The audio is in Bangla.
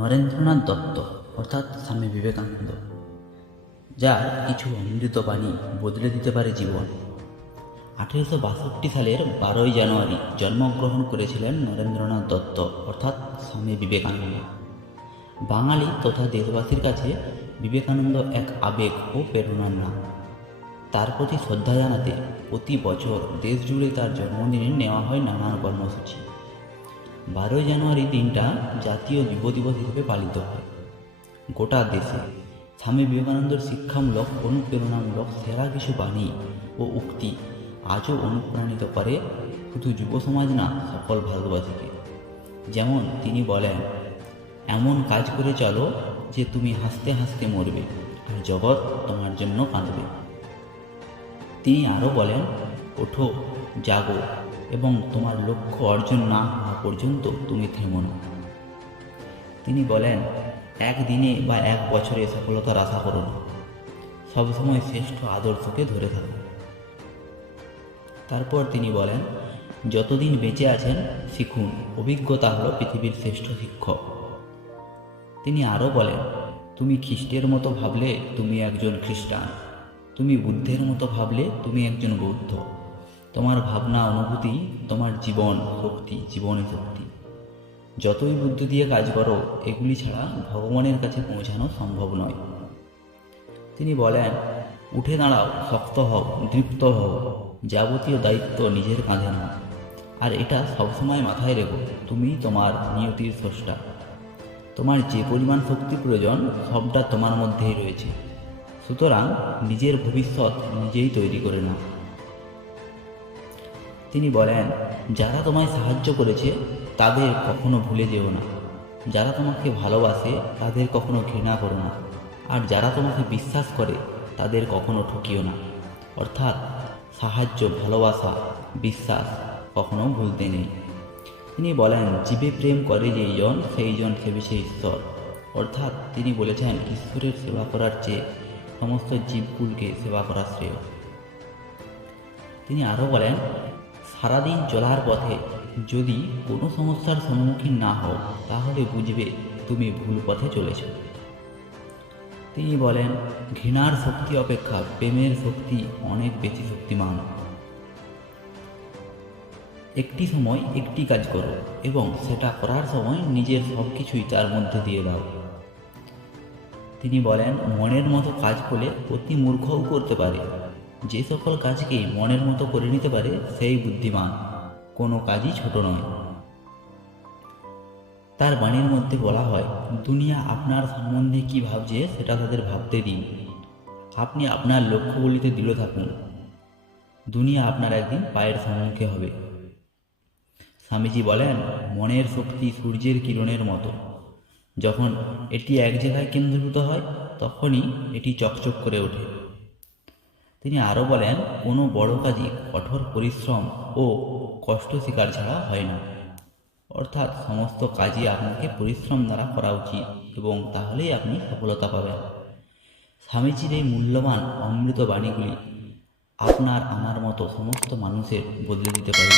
নরেন্দ্রনাথ দত্ত, অর্থাৎ স্বামী বিবেকানন্দ, যার কিছু অমৃত বাণী বদলে দিতে পারে জীবন। আঠেরোশো বাষট্টি সালের বারোই জানুয়ারি জন্মগ্রহণ করেছিলেন নরেন্দ্রনাথ দত্ত, অর্থাৎ স্বামী বিবেকানন্দ। বাঙালি তথা দেশবাসীর কাছে বিবেকানন্দ এক আবেগ ও প্রেরণার নাম। তার প্রতি শ্রদ্ধা জানাতে প্রতি বছর দেশ জুড়ে তার জন্মদিনে নেওয়া হয় নানান কর্মসূচি। বারোই জানুয়ারি দিনটা জাতীয় যুব দিবস হিসেবে পালিত হয়। গোটা দেশে স্বামী বিবেকানন্দের শিক্ষামূলক, অনুপ্রেরণামূলক, সেরা কিছু বাণী ও উক্তি আজও অনুপ্রাণিত করে শুধু যুব সমাজ না, সকল ভারতবাসীকে। যেমন তিনি বলেন, এমন কাজ করে চলো যে তুমি হাসতে হাসতে মরবে আর জগৎ তোমার জন্য কাঁদবে। তিনি আরও বলেন, ওঠো, জাগো এবং তোমার লক্ষ্য অর্জন না হওয়া পর্যন্ত তুমি থেমো না। তিনি বলেন, একদিনে বা এক বছরে সফলতার আশা করো না। সবসময় শ্রেষ্ঠ আদর্শকে ধরে থাকো। তারপর তিনি বলেন, যতদিন বেঁচে আছেন, শিখুন। অভিজ্ঞতা হলো পৃথিবীর শ্রেষ্ঠ শিক্ষক। তিনি আরও বলেন, তুমি খ্রিস্টের মতো ভাবলে তুমি একজন খ্রিস্টান। তুমি বুদ্ধের মতো ভাবলে তুমি একজন বৌদ্ধ। তোমার ভাবনা অনুভূতি, তোমার জীবন শক্তি জীবনে শক্তি যতই বুদ্ধি দিয়ে কাজ করো, এগুলি ছাড়া ভগবানের কাছে পৌঁছানো সম্ভব নয়। তিনি বলেন, উঠে দাঁড়াও, শক্ত হও, দৃপ্ত হও, যাবতীয় দায়িত্ব নিজের কাঁধে নাও। আর এটা সবসময় মাথায় রেখো, তুমি তোমার নিয়তির স্রষ্টা। তোমার যে পরিমাণ শক্তি প্রয়োজন, সবটা তোমার মধ্যেই রয়েছে। সুতরাং নিজের ভবিষ্যৎ নিজেই তৈরি করে নাও। তিনি বলেন, যারা তোমায় সাহায্য করেছে, তাদের কখনো ভুলে যেও না। যারা তোমাকে ভালোবাসে, তাদের কখনো ঘৃণা করো না। আর যারা তোমাকে বিশ্বাস করে, তাদের কখনো ঠকিও না। অর্থাৎ, সাহায্য, ভালোবাসা, বিশ্বাস কখনো ভুলতে নেই। তিনি বলেন, জীবে প্রেম করে যেই জন সেই জন সেবিছে ঈশ্বর। অর্থাৎ, তিনি বলেছেন, ঈশ্বরের সেবা করার চেয়ে সমস্ত জীবকুলকে সেবা করা শ্রেয়। তিনি আরও বলেন সারাদিন চলার পথে যদি কোনো সমস্যার সম্মুখীন না হও, তাহলে বুঝবে তুমি ভুল পথে চলেছ। তিনি বলেন, ঘৃণার শক্তি অপেক্ষা প্রেমের শক্তি অনেক বেশি শক্তিমান। একটি সময় একটি কাজ করো এবং সেটা করার সময় নিজের সব কিছুই তার মধ্যে দিয়ে দাও। তিনি বলেন, মনের মতো কাজ করলে অতি মূর্খও করতে পারে। যে সকল কাজকে মনের মতো করে নিতে পারে, সেই বুদ্ধিমান। কোনো কাজই ছোট নয়। তার বাণীর মধ্যে বলা হয়, দুনিয়া আপনার সম্বন্ধে কি ভাবছে, সেটা তাদের ভাবতে দিন। আপনি আপনার লক্ষ্যগুলিতে দৃঢ় থাকুন। দুনিয়া আপনার একদিন পায়ের সম্মুখে হবে। স্বামীজি বলেন, মনের শক্তি সূর্যের কিরণের মতো। যখন এটি এক জায়গায় কেন্দ্রীভূত হয়, তখনই এটি চকচক করে ওঠে। তিনি আরও বলেন, কোনো বড় কাজই কঠোর পরিশ্রম ও কষ্ট শিকার ছাড়া হয় না। অর্থাৎ সমস্ত কাজই আপনাকে পরিশ্রম দ্বারা করা উচিত এবং তাহলেই আপনি সফলতা পাবেন। স্বামীজির এই মূল্যবান অমৃত বাণীগুলি আপনার আমার মতো সমস্ত মানুষের বদলে দিতে পারে